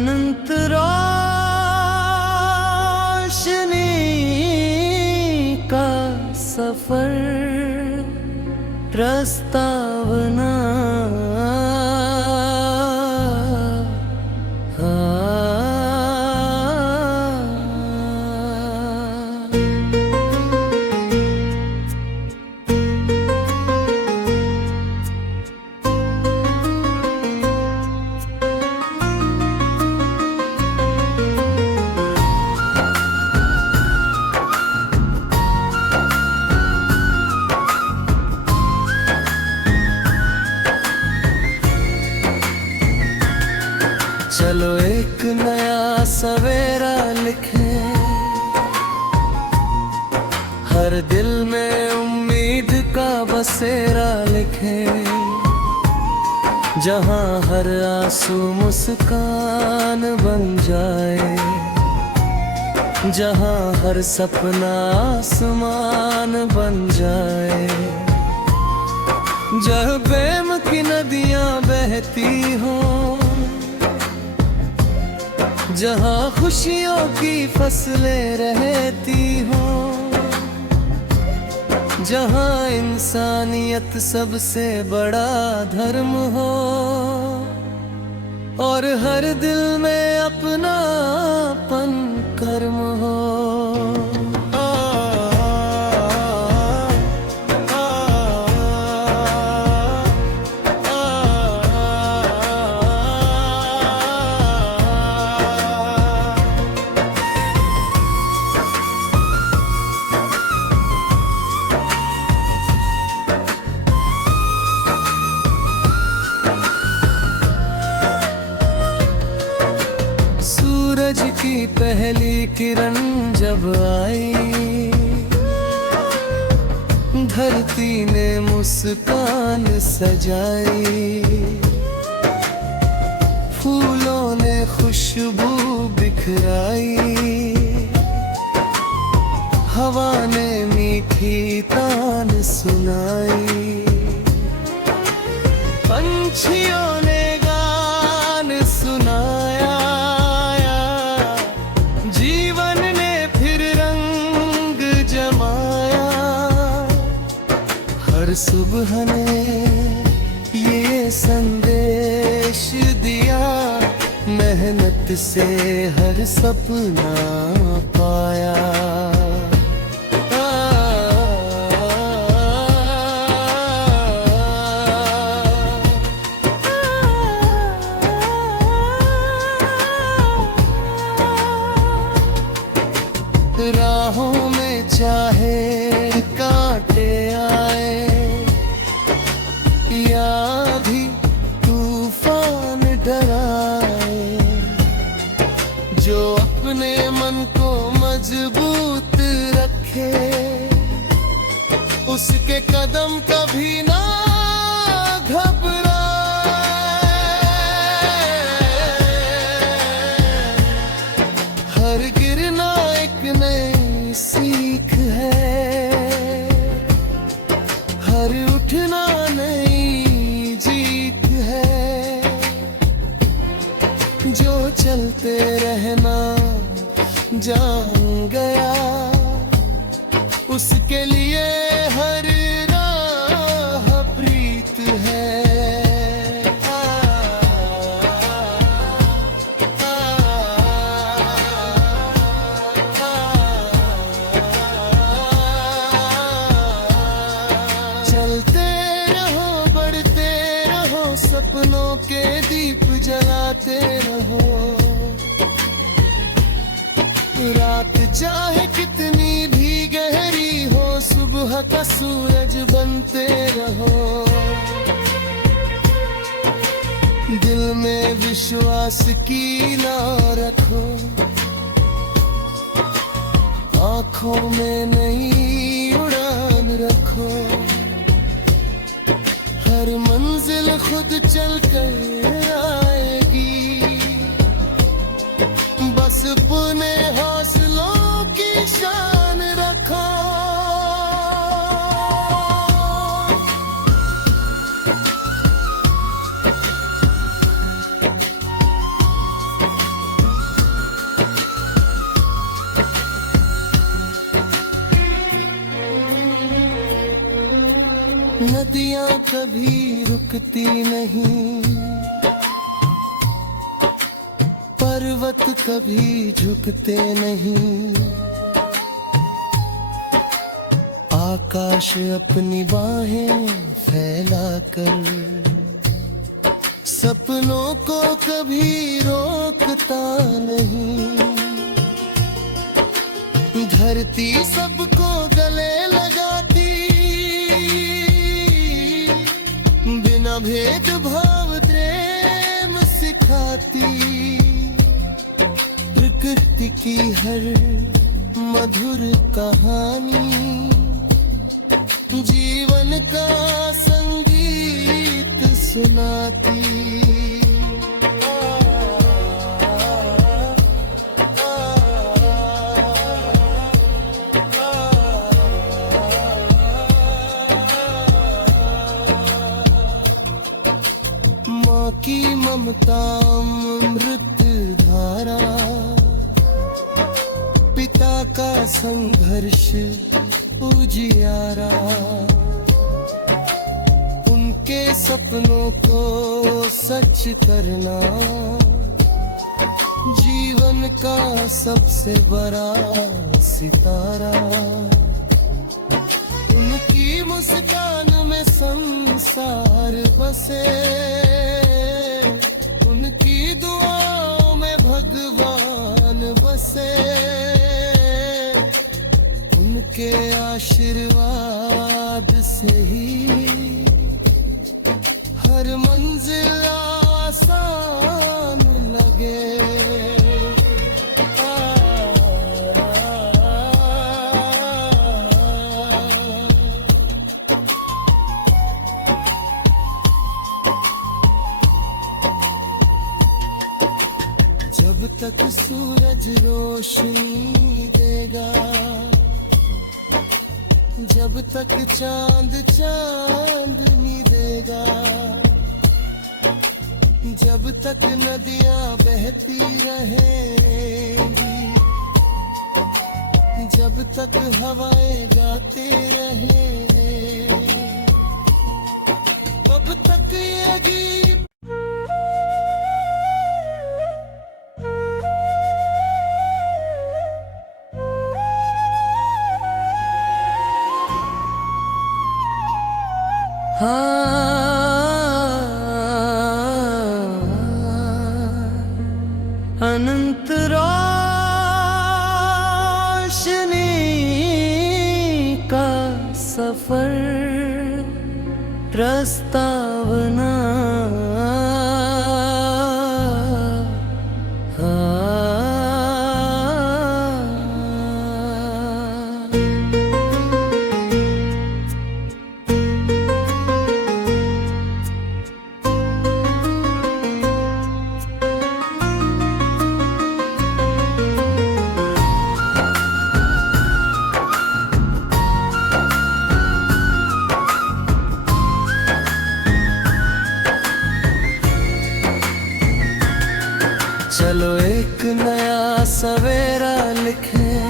अनंत रोशनी का सफर प्रस्तावना। चलो एक नया सवेरा लिखें, हर दिल में उम्मीद का बसेरा लिखें, जहां हर आंसू मुस्कान बन जाए, जहां हर सपना आसमान बन जाए। जहाँ प्रेम की नदियां बहती हों, जहाँ खुशियों की फसलें रहती हों, जहाँ इंसानियत सबसे बड़ा धर्म हो, और हर दिल में अपनापन कर्म हो। सूरज की पहली किरण जब आई, धरती ने मुस्कान सजाई, फूलों ने खुशबू बिखराई, हवा ने मीठी तान सुनाई, पंछियों ने गान सुनाया, हर सुबह ने ये संदेश दिया, मेहनत से हर सपना पाया। राहों में चाहे कांटे आए, या भी तूफान डराए, जो अपने मन को मजबूत रखे, उसके कदम कभी ना घबराए। हर गिरना एक नई सीख है, हर उठना नई जीत है, जो चलते रहना जान गया, उसके लिए हर राह प्रीत है। चलते रहो, बढ़ते रहो, सपनों के दीप जलाते रहो, रात चाहे कितनी भी गहरी हो, सुबह का सूरज बनते रहो। दिल में विश्वास की लौ रखो, आँखों में नई उड़ान रखो, हर मंजिल खुद चल कर आएगी, बस अपने हौसलों की शान रखो। नदियां कभी रुकती नहीं, पर्वत कभी झुकते नहीं। आकाश अपनी बाहें फैलाकर सपनों को कभी रोकता नहीं। धरती सबको गले लगाती, बिना भेदभाव प्रेम सिखाती। प्रकृति की हर मधुर कहानी जीवन का संगीत सुनाती। माँ की ममता अमृत धारा, पिता का संघर्ष उजियारा। उनके सपनों को सच करना जीवन का सबसे बड़ा सितारा। उनकी मुस्कान में संसार बसे, उनकी दुआओं में भगवान बसे। उनके आशीर्वाद से ही हर मंजिल आसान लगे। जब तक सूरज रोशनी देगा, जब तक चांद चांदनी देगा, जब तक नदियां बहती रहेंगी, जब तक हवाएं गाते रहेंगे, तब तक ये गीत अनंत रोशनी का सफर प्रस्तावना। चलो एक नया सवेरा लिखें,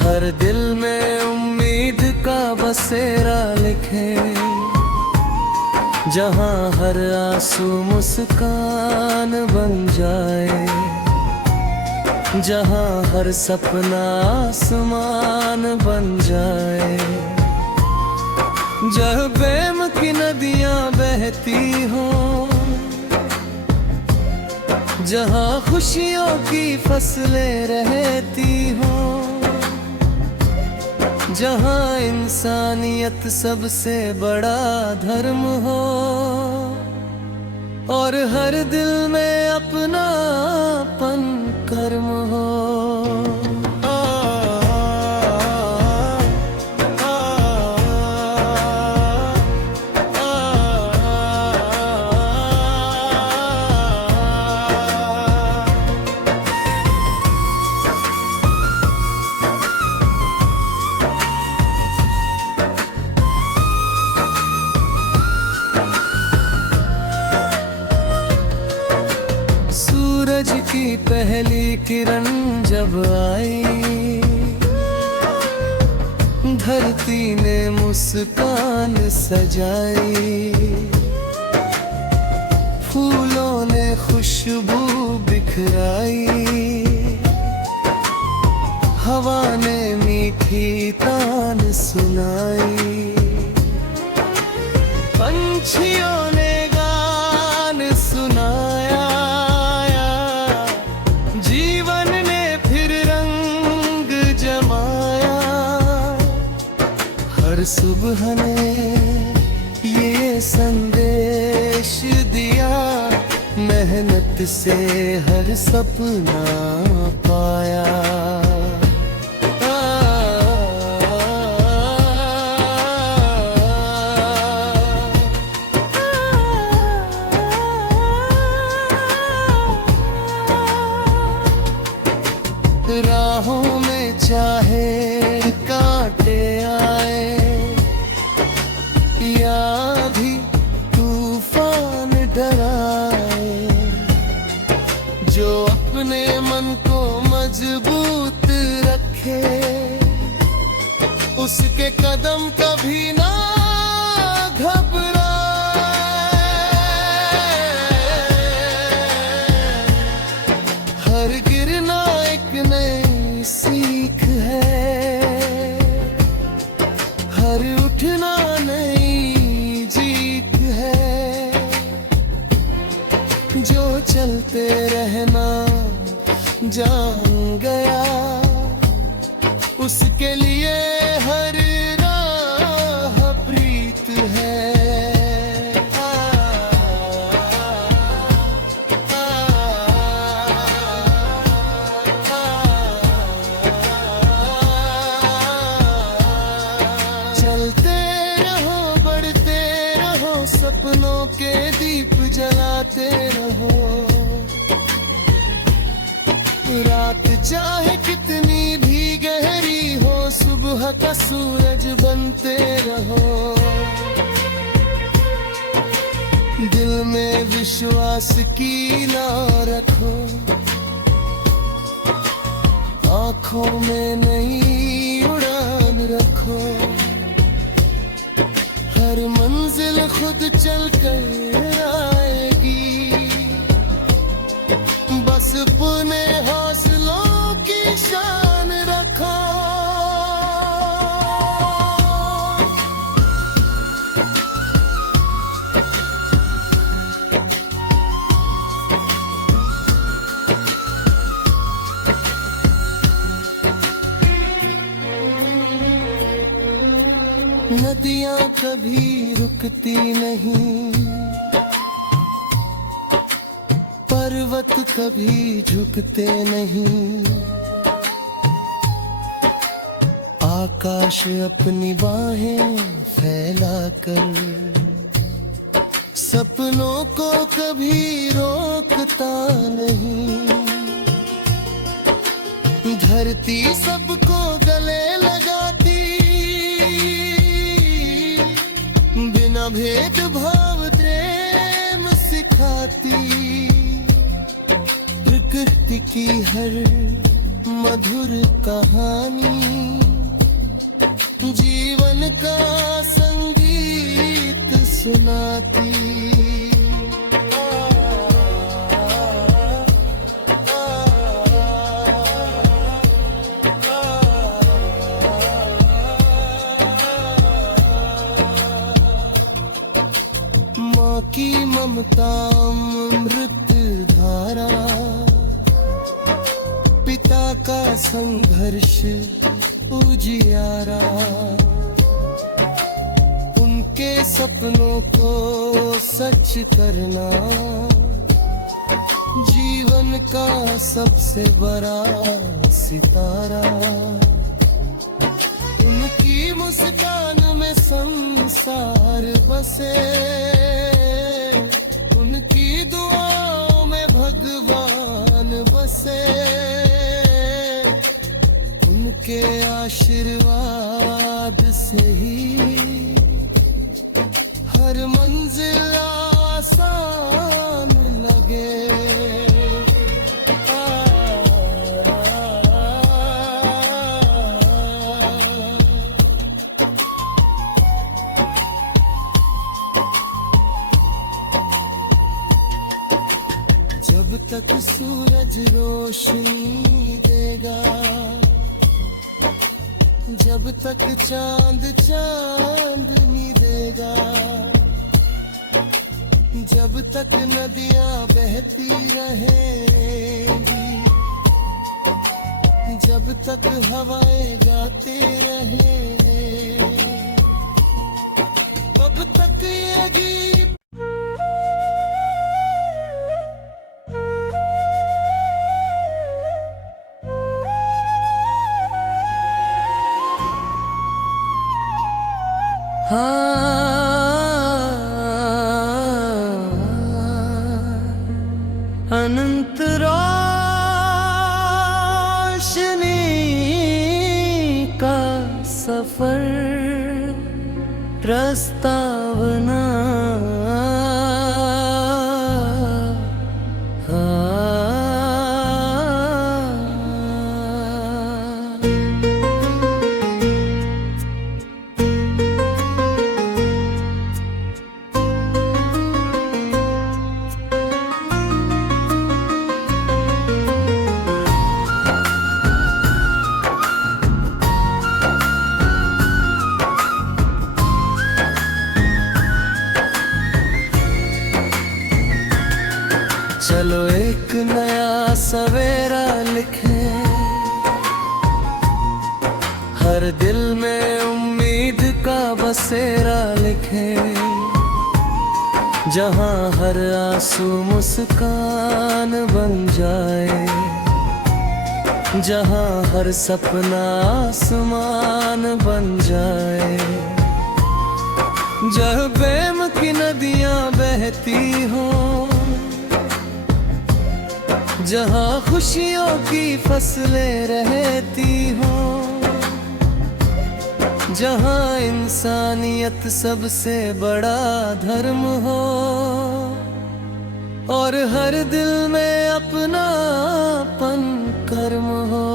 हर दिल में उम्मीद का बसेरा लिखें। जहां हर आंसू मुस्कान बन जाए, जहां हर सपना आसमान बन जाए। जहाँ प्रेम की नदियां बहती हों, जहाँ खुशियों की फसलें रहती हों, जहाँ इंसानियत सबसे बड़ा धर्म हो, और हर दिल में अपनापन कर्म हो। सूरज की पहली किरण जब आई, धरती ने मुस्कान सजाई, फूलों ने खुशबू बिखराई, हवा ने मीठी तान सुनाई, पंछियों ने गान सुनाया, जीवन ने फिर रंग जमाया। हर सुबह ने ये संदेश दिया, मेहनत से हर सपना पाया। राहों में चाहे कांटे आए या भी तूफान डराए, जो अपने मन को मजबूत रखे, उसके कदम कभी ना घबराए। हर गिरना एक नई सीख है, हर उठना नई जीत है, जो चलते रहना जान गया, उसके लिए हर राह प्रीत है। चलते रहो, बढ़ते रहो, सपनों के दीप जलाते रहो। रात चाहे कितनी भी गहरी हो, सुबह का सूरज बनते रहो। दिल में विश्वास की लौ रखो, आँखों में नई उड़ान रखो। हर मंजिल खुद चल कर आएगी, बस अपने हौसलों की शान रखो। नदियाँ कभी रुकती नहीं, पर्वत कभी झुकते नहीं, आकाश अपनी बाहें फैलाकर सपनों को कभी रोकता नहीं। धरती सबको गले लगाती, बिना भेदभाव प्रेम सिखाती। प्रकृति की हर मधुर कहानी जीवन का संगीत सुनाती। माँ की ममता अमृत धारा, पिता का संघर्ष उजियारा, उनके सपनों को सच करना जीवन का सबसे बड़ा सितारा। उनकी मुस्कान में संसार बसे, उनकी दुआओं में भगवान बसे, उनके आशीर्वाद से ही हर मंजिल आसान लगे। तक सूरज रोशनी देगा, जब तक चांद चांदनी देगा, जब तक नदियां बहती रहेंगी, जब तक हवाएं गाते रहेंगे, तब तक ये गीत अनंत रोशनी का सफर प्रस्तावना। चलो एक नया सवेरा लिखें, हर दिल में उम्मीद का बसेरा लिखें, जहां हर आंसू मुस्कान बन जाए, जहां हर सपना आसमान बन जाए, जहाँ प्रेम की नदियां बहती हों, जहाँ खुशियों की फसलें रहती हों, जहाँ इंसानियत सबसे बड़ा धर्म हो, और हर दिल में अपनापन कर्म हो।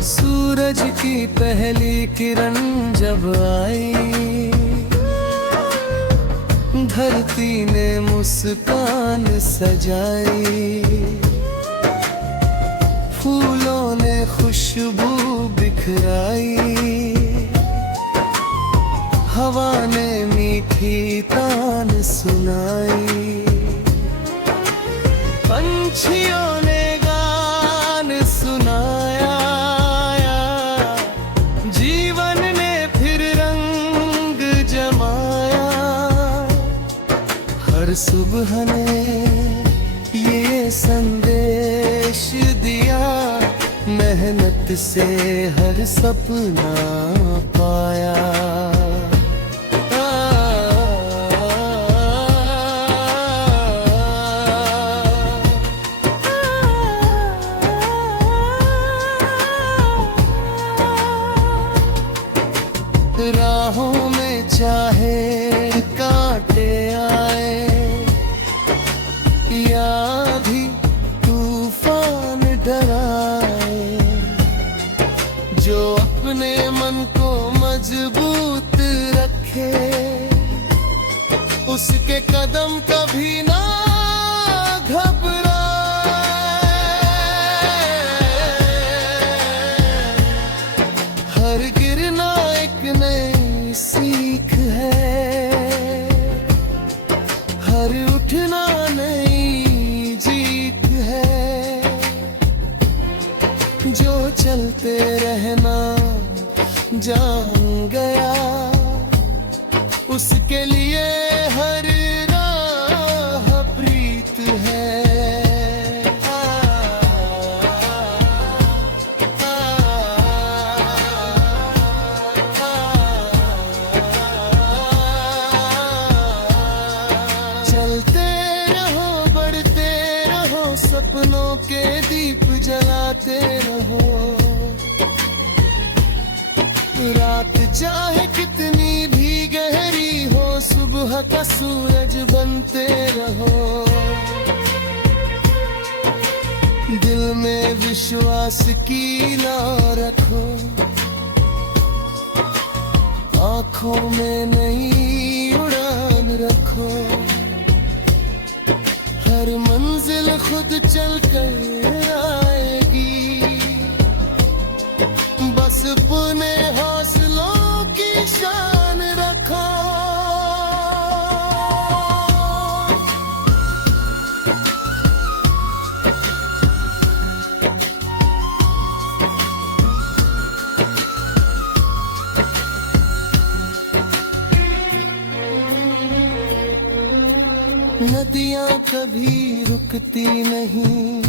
सूरज की पहली किरण जब आई, धरती ने मुस्कान सजाई, फूलों ने खुशबू बिखराई, हवा ने मीठी तान सुनाई, पंछियों ने गान सुनाया, हर सुबह ने ये संदेश दिया, मेहनत से हर सपना पाया। राहों में चाहे कांटे आए, या भी तूफान डराए, जो अपने मन को मजबूत रखे, उसके कदम कभी ना घबराए। हर गिरना एक नई सीख है, हर उठना नई जीत है, जो चलते रहना जान गया, उसके लिए हर राह प्रीत है। चलते रहो, बढ़ते रहो, सपनों के दीप जलाते रहो। रात चाहे कितनी भी गहरी हो, सुबह का सूरज बनते रहो। दिल में विश्वास की लौ रखो, आँखों में नई उड़ान रखो। हर मंजिल खुद चल कर आएगी, बस अपने हौसलों की शान रखो। नदियाँ कभी रुकती नहीं,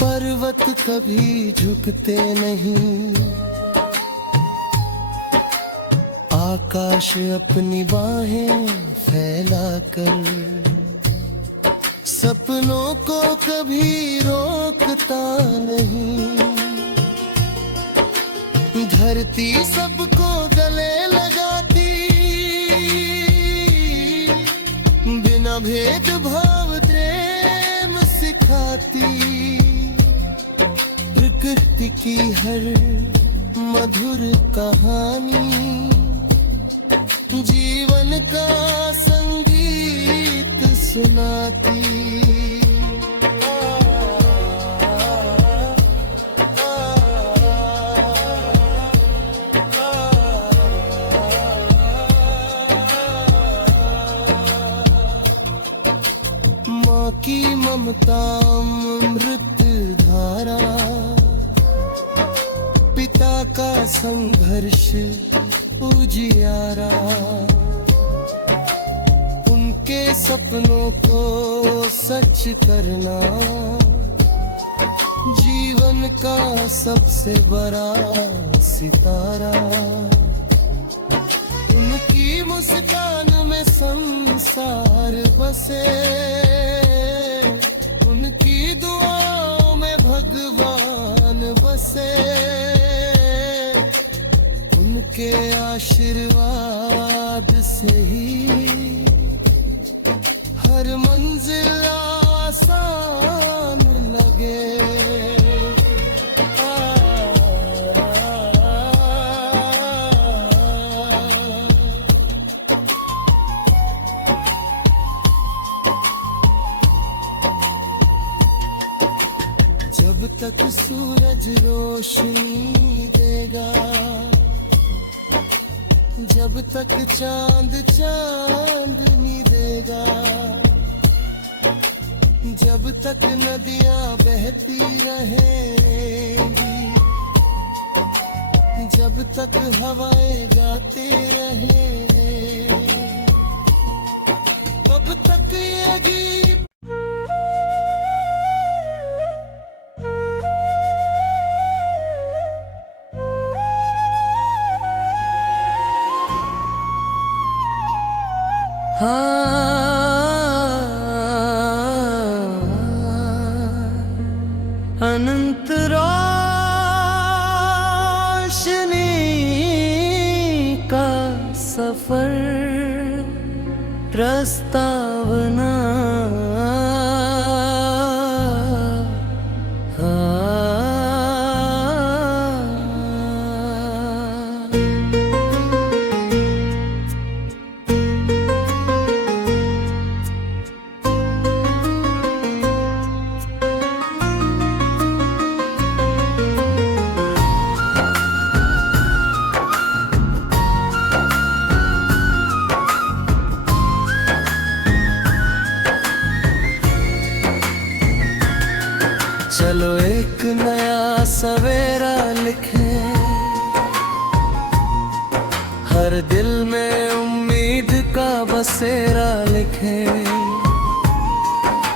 पर्वत कभी झुकते नहीं। आकाश अपनी बाहें फैलाकर सपनों को कभी रोकता नहीं। धरती सबको गले लगाती, बिना भेदभाव प्रेम सिखाती। प्रकृति की हर मधुर कहानी जीवन का संगीत सुनाती। माँ की ममता अमृत धारा, पिता का संघर्ष उजियारा। उनके सपनों को सच करना जीवन का सबसे बड़ा सितारा। उनकी मुस्कान में संसार बसे, उनकी दुआओं में भगवान बसे। उनके आशीर्वाद से ही हर मंजिल आसान लगे। जब तक सूरज रोशनी देगा, जब तक चांद चांदनी देगा, जब तक नदियां बहती रहेंगी, जब तक हवाएं गाते रहेंगे, तब तक ये गीत अनंत रोशनी का सफर प्रस्तावना। चलो एक नया सवेरा लिखें, हर दिल में उम्मीद का बसेरा लिखें।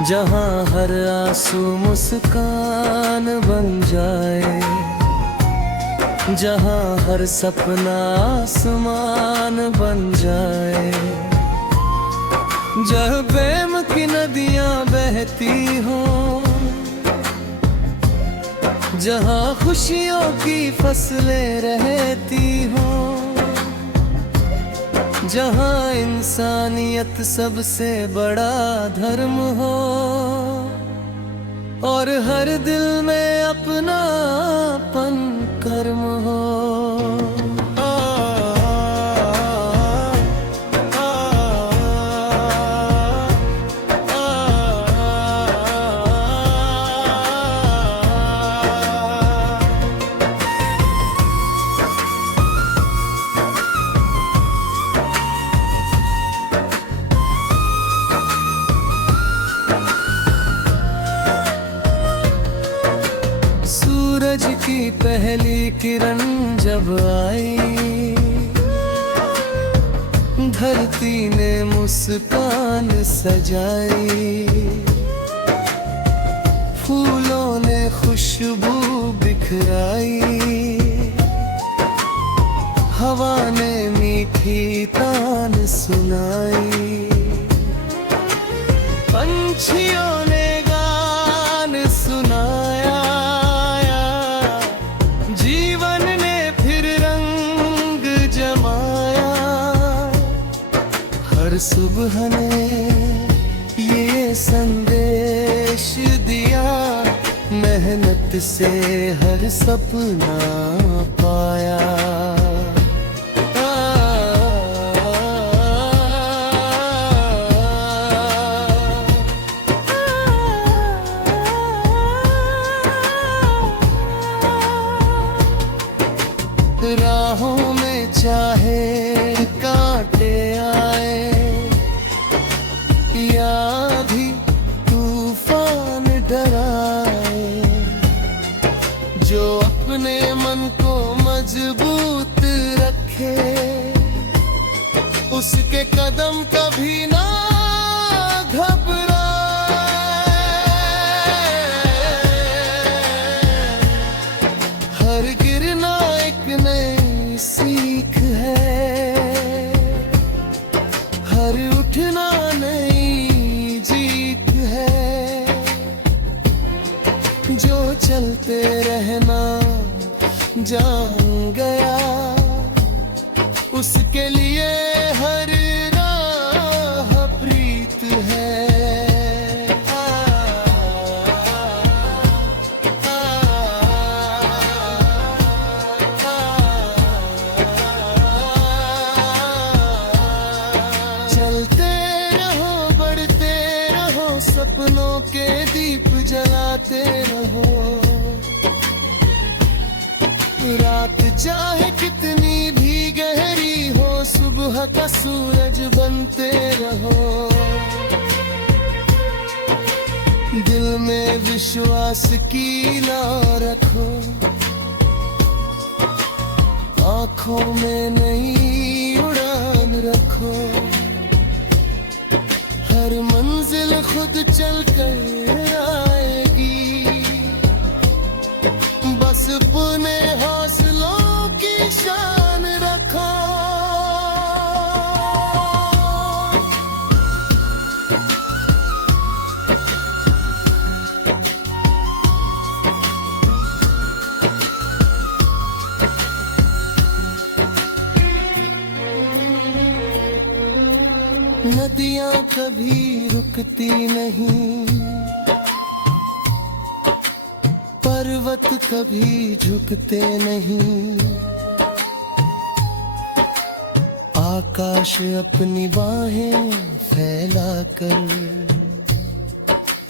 जहां हर आंसू मुस्कान बन जाए, जहां हर सपना आसमान बन जाए। जहाँ प्रेम की नदियां बहती हों, जहाँ खुशियों की फसलें रहती हों, जहाँ इंसानियत सबसे बड़ा धर्म हो, और हर दिल में अपनापन कर्म हो। सूरज की पहली किरण जब आई, धरती ने मुस्कान सजाई, फूलों ने खुशबू बिखराई, हवा ने मीठी तान सुनाई, पंछियों ने गान सुनाया, हर सुबह ने ये संदेश दिया, मेहनत से हर सपना पाया। राहों में चाहे कांटे आए या भी तूफान डराए, जो अपने मन को मजबूत रखे, उसके कदम कभी ना घबराए। हर गिरना एक नई सीख है, हर उठना नई जीत है, जो चलते रहना जान गया, उसके लिए हर राह प्रीत है। चलते रहो, बढ़ते रहो, सपनों के दीप जलाते रहो, रात चाहे कितनी भी गहरी हो, सुबह का सूरज बनते रहो। दिल में विश्वास की लौ रखो, आँखों में नई उड़ान रखो, हर मंजिल खुद चल कर आएगी, बस अपने हौसलों की शान रखो। नदियाँ कभी रुकती नहीं, पर्वत कभी झुकते नहीं, आकाश अपनी बाहें फैलाकर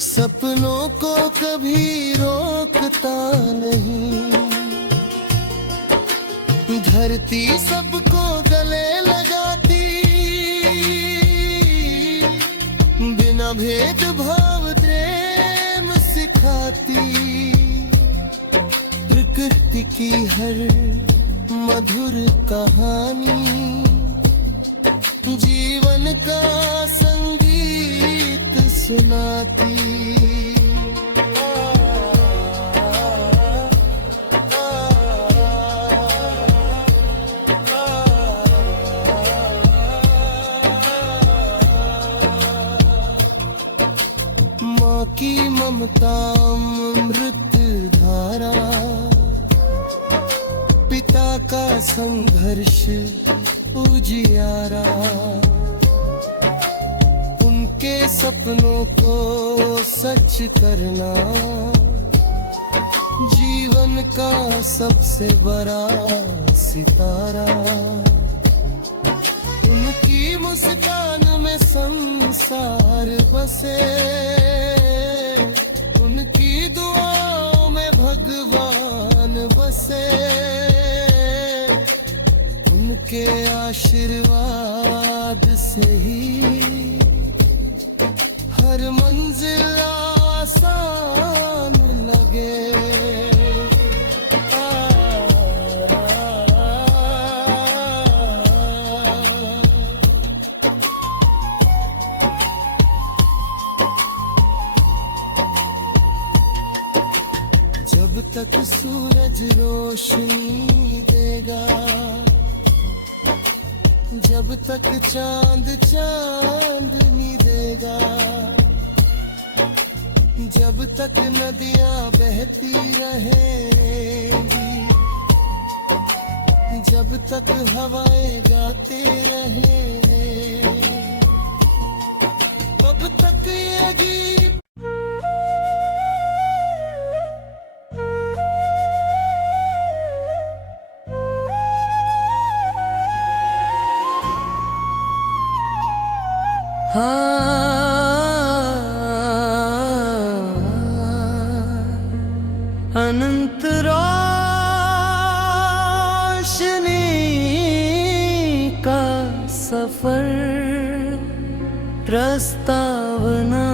सपनों को कभी रोकता नहीं, धरती सबको गले लगाती, बिना भेदभाव प्रेम सिखाती, प्रकृति की हर मधुर कहानी जीवन का संगीत सुनाती। माँ की ममता अमृत धारा सहारा, पिता का संघर्ष उजियारा, उनके सपनों को सच करना जीवन का सबसे बड़ा सितारा। उनकी मुस्कान में संसार बसे, उनकी दुआओं में भगवान बसे, उनके आशीर्वाद से ही हर मंजिल आसान लगे। जब तक सूरज रोशनी देगा, जब तक चांद चांदनी देगा, जब तक नदियां बहती रहेंगी, जब तक हवाएं गाते रहेंगे, तब तक ये गीत अनंत रोशनी का सफर प्रस्तावना।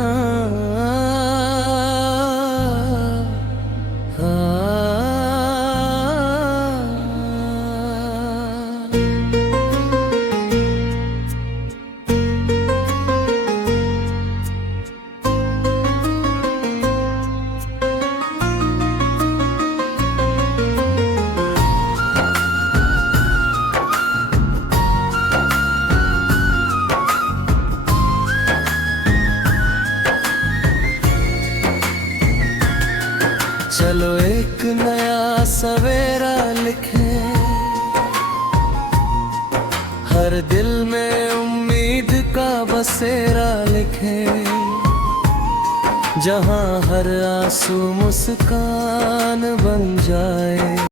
चलो एक नया सवेरा लिखें, हर दिल में उम्मीद का बसेरा लिखें, जहां हर आंसू मुस्कान बन जाए।